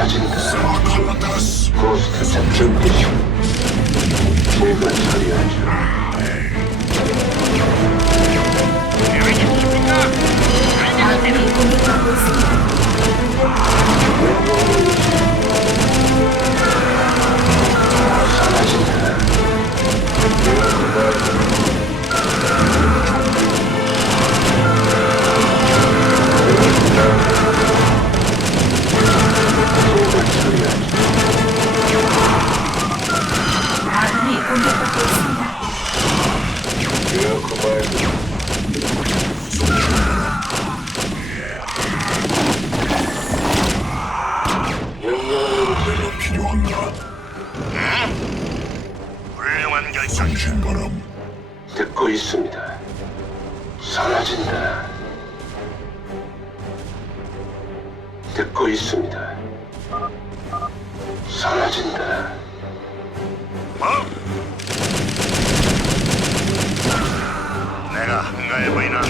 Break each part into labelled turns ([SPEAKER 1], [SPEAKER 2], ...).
[SPEAKER 1] 사라진다. 고스트는 준비 중. 제가 처리하죠.
[SPEAKER 2] 계획 있습니까?
[SPEAKER 3] 아군이 공격하고 있습니다.
[SPEAKER 2] 훌륭한 결정.
[SPEAKER 4] 신바람
[SPEAKER 1] 듣고 있습니다. 사라진다. 듣고 있습니다. 사라진다.
[SPEAKER 2] 뭐? 내가 한가해 보이나?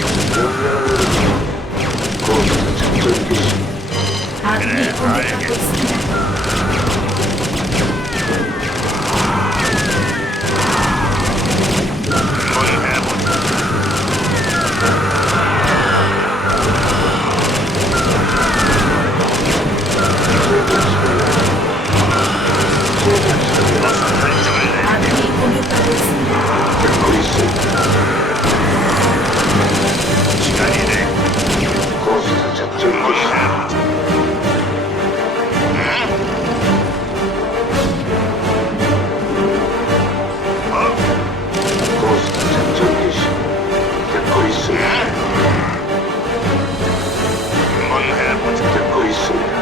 [SPEAKER 1] 듣고 있습니다.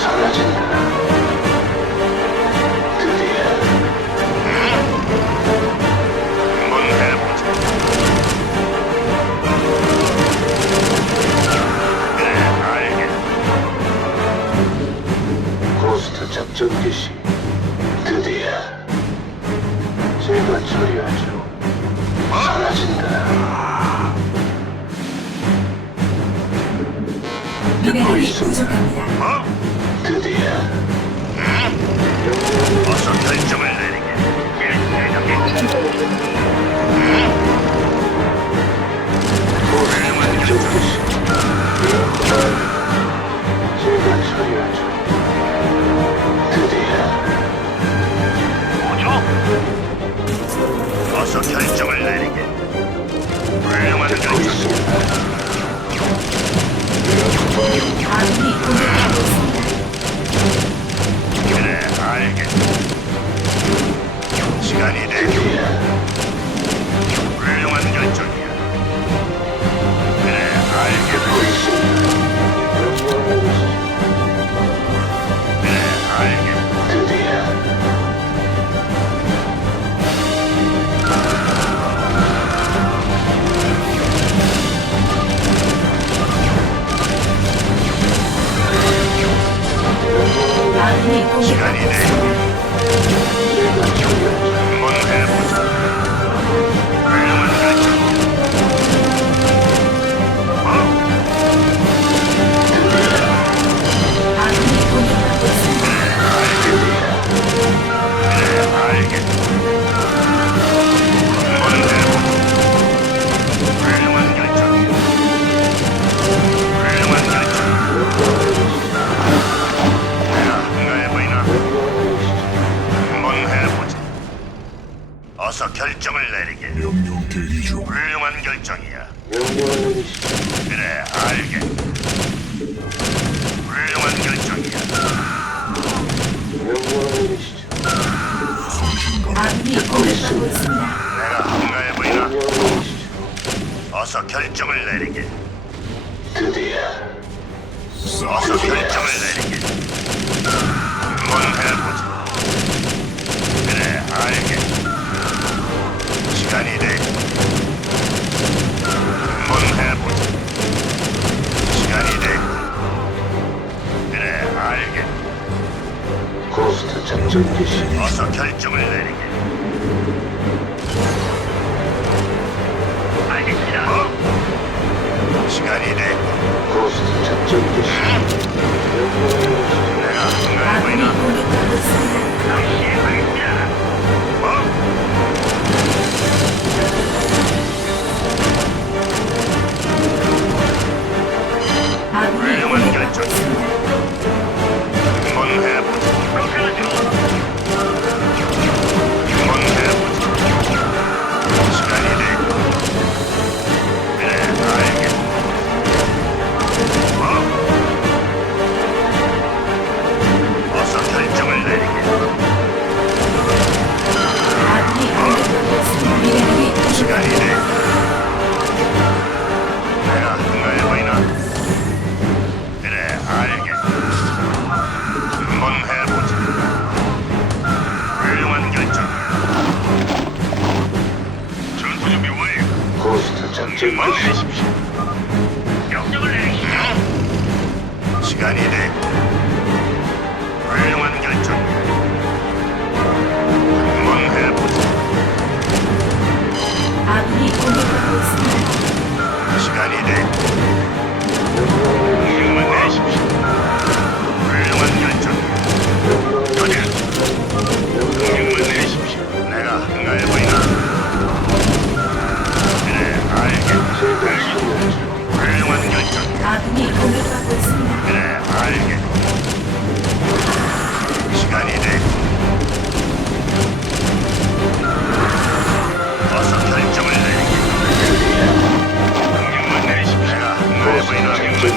[SPEAKER 1] 사라진다. 드디어
[SPEAKER 2] 음? 네,
[SPEAKER 1] 고스트 작전 개시. 드디어 제가 처리하죠. 사라진다. 듣고
[SPEAKER 2] 결정을 내리게. 훌륭한
[SPEAKER 1] 정신
[SPEAKER 3] 아군이 공격받고 있습니다.
[SPEAKER 2] 그래, 알겠. 시간이
[SPEAKER 1] 내
[SPEAKER 3] 시간이네.
[SPEAKER 1] 내가
[SPEAKER 2] 한가해 보이나? 어서 결정을 내리게.
[SPEAKER 1] 드디어
[SPEAKER 2] 어서 결정을 내리게. 한번 해보자. 그래, 알겠. 시간이 돼. 한번 해보자. 시간이 돼. 그래,
[SPEAKER 1] 알겠.
[SPEAKER 2] 어서 결정을 내리게. 시간이네.
[SPEAKER 1] 고스트 작전 개시.
[SPEAKER 2] 내가 한걸
[SPEAKER 3] 알고
[SPEAKER 2] 있나? 당신을 준비 완료.
[SPEAKER 1] 고스트 전쟁 어?
[SPEAKER 2] 만세십시오. 명령을 내리시오. 시간이
[SPEAKER 3] 됐고
[SPEAKER 2] 훌륭한 결정
[SPEAKER 3] 아군이 공격받고 있습니다.
[SPEAKER 2] 시간이
[SPEAKER 3] 됐고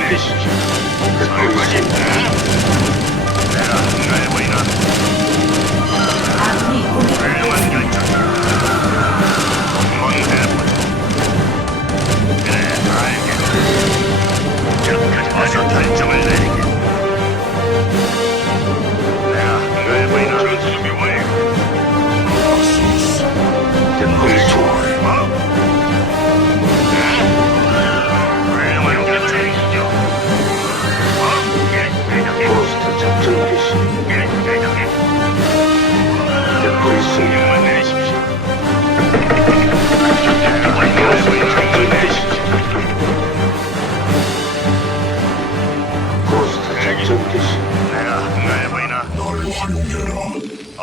[SPEAKER 2] finished.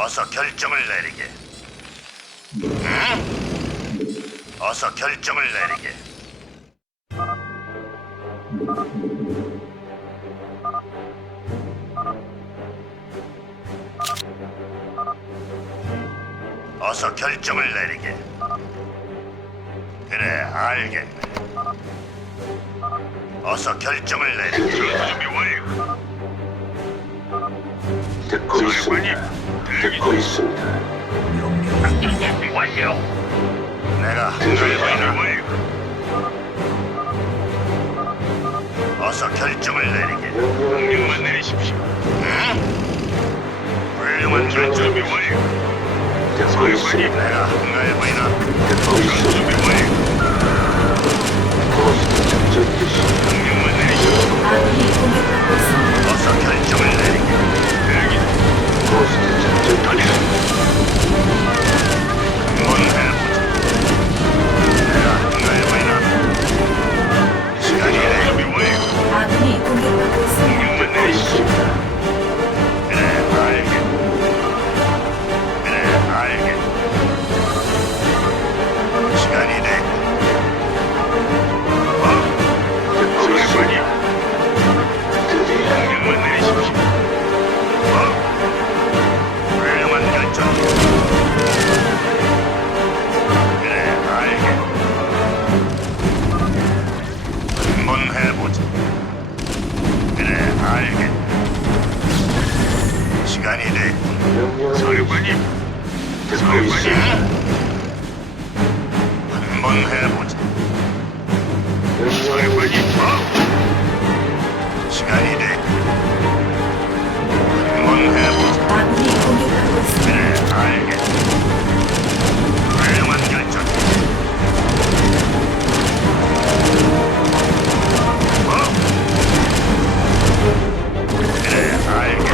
[SPEAKER 2] 어서 결정을 내리게. 응? 어서 결정을 내리게. 어서 결정을 내리게. 그래, 알겠네. 어서 결정을 내리게. 준비 완료.
[SPEAKER 1] 됐습니다. 듣고 있습니다.
[SPEAKER 4] 명령
[SPEAKER 2] 완료. 내가 보이나? 어서 결정을 내리게. 명령만 내리십시오. 응? 훌륭한 준비 완료.
[SPEAKER 1] 듣고 있습니다.
[SPEAKER 2] 내가 한가해 보이나?
[SPEAKER 1] 듣고 있습니다.
[SPEAKER 2] 준비 완료.
[SPEAKER 1] 고스트 작전 개시.
[SPEAKER 2] 명령만 내리십시오.
[SPEAKER 3] 아군이 공격받고 있습니다.
[SPEAKER 2] 어서 결정을 내리 해보자. 사령관님, 어? 시간이 돼. 한번 해보자.
[SPEAKER 3] 아군이 공격받고 있습니다.
[SPEAKER 2] 그래, 알게. 훌륭한 결정. 뭐? 알게.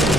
[SPEAKER 2] 시